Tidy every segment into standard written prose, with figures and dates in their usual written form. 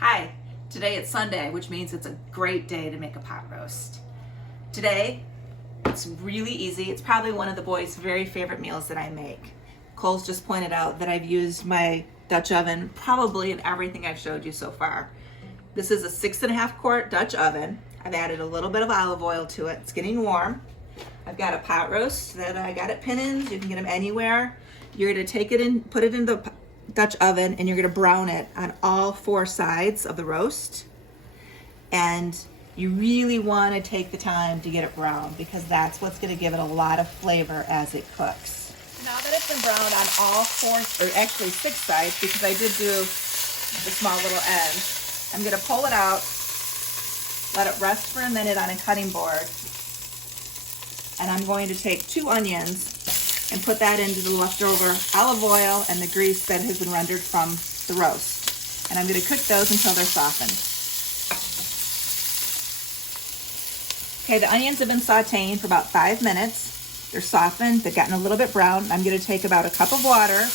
Hi, today it's Sunday, which means it's a great day to make a pot roast. Today, it's really easy. It's probably one of the boys' very favorite meals that I make. Cole's just pointed out that I've used my Dutch oven probably in everything I've showed you so far. This is a 6.5 quart Dutch oven. I've added a little bit of olive oil to it. It's getting warm. I've got a pot roast that I got at Pinnins. You can get them anywhere. You're gonna take it in, put it in the Dutch oven, and you're gonna brown it on all 4 sides of the roast. And you really wanna take the time to get it brown because that's what's gonna give it a lot of flavor as it cooks. Now that it's been browned on all 4, or actually 6 sides, because I did do the small little end, I'm gonna pull it out, let it rest for a minute on a cutting board, and I'm going to take 2 onions and put that into the leftover olive oil and the grease that has been rendered from the roast. And I'm going to cook those until they're softened. Okay, the onions have been sauteing for about 5 minutes. They're softened, they've gotten a little bit brown. I'm going to take about a cup of water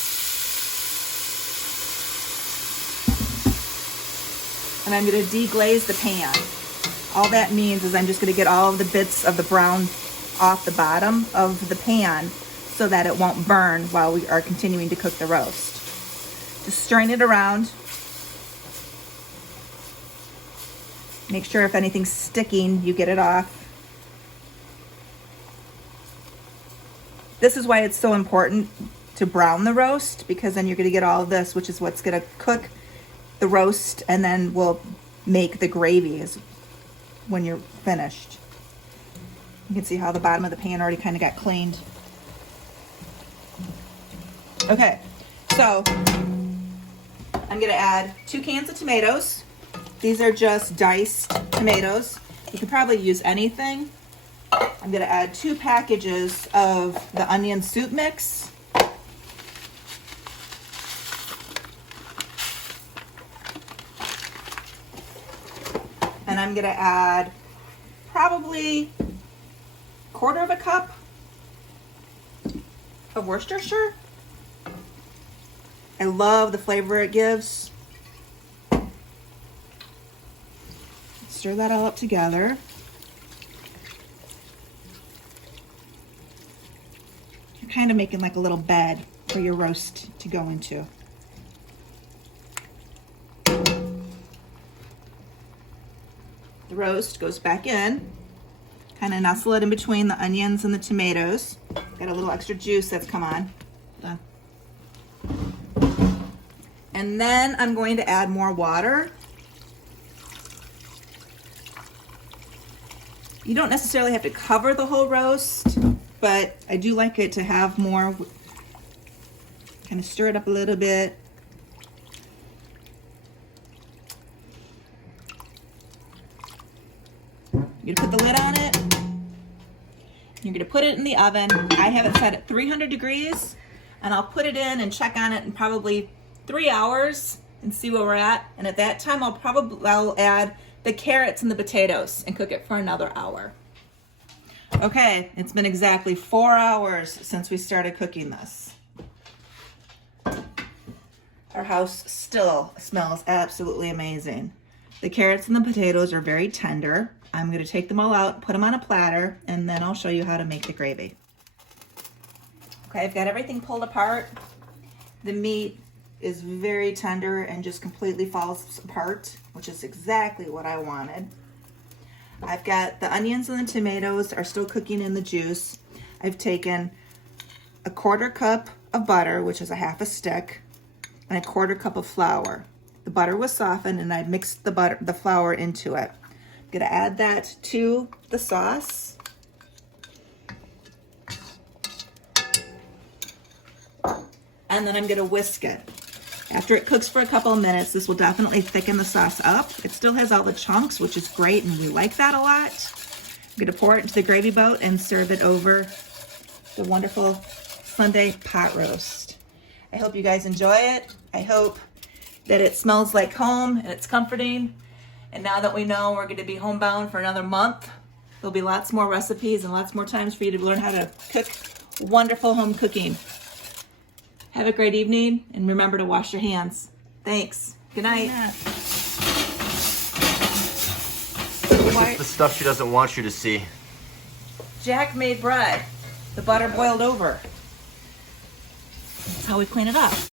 and I'm going to deglaze the pan. All that means is I'm just going to get all of the bits of the brown off the bottom of the pan so that it won't burn while we are continuing to cook the roast. Just stirring it around. Make sure if anything's sticking, you get it off. This is why it's so important to brown the roast, because then you're gonna get all of this, which is what's gonna cook the roast, and then we'll make the gravy when you're finished. You can see how the bottom of the pan already kind of got cleaned. Okay, so I'm gonna add 2 cans of tomatoes. These are just diced tomatoes. You could probably use anything. I'm gonna add 2 packages of the onion soup mix. And I'm gonna add probably 1/4 cup of Worcestershire. I love the flavor it gives. Stir that all up together. You're kind of making like a little bed for your roast to go into. The roast goes back in. Kind of nestle it in between the onions and the tomatoes. Got a little extra juice that's come on. Done. And then I'm going to add more water. You don't necessarily have to cover the whole roast, but I do like it to have more. Kind of stir it up a little bit. You're gonna put the lid on it. You're gonna put it in the oven. I have it set at 300 degrees, and I'll put it in and check on it in probably 3 hours and see where we're at. And at that time, I'll add the carrots and the potatoes and cook it for another hour. Okay, it's been exactly 4 hours since we started cooking this. Our house still smells absolutely amazing. The carrots and the potatoes are very tender. I'm gonna take them all out, put them on a platter, and then I'll show you how to make the gravy. Okay, I've got everything pulled apart. The meat is very tender and just completely falls apart, which is exactly what I wanted. I've got the onions and the tomatoes are still cooking in the juice. I've taken a 1/4 cup of butter, which is a 1/2 stick, and a 1/4 cup of flour. The butter was softened and I mixed the flour into it. I'm gonna add that to the sauce. And then I'm gonna whisk it. After it cooks for a couple of minutes, this will definitely thicken the sauce up. It still has all the chunks, which is great, and we like that a lot. I'm gonna pour it into the gravy boat and serve it over the wonderful Sunday pot roast. I hope you guys enjoy it. I hope that it smells like home and it's comforting. And now that we know we're gonna be homebound for another month, there'll be lots more recipes and lots more times for you to learn how to cook wonderful home cooking. Have a great evening, and remember to wash your hands. Thanks. Good night. It's the stuff she doesn't want you to see. Jack made bread. The butter boiled over. That's how we clean it up.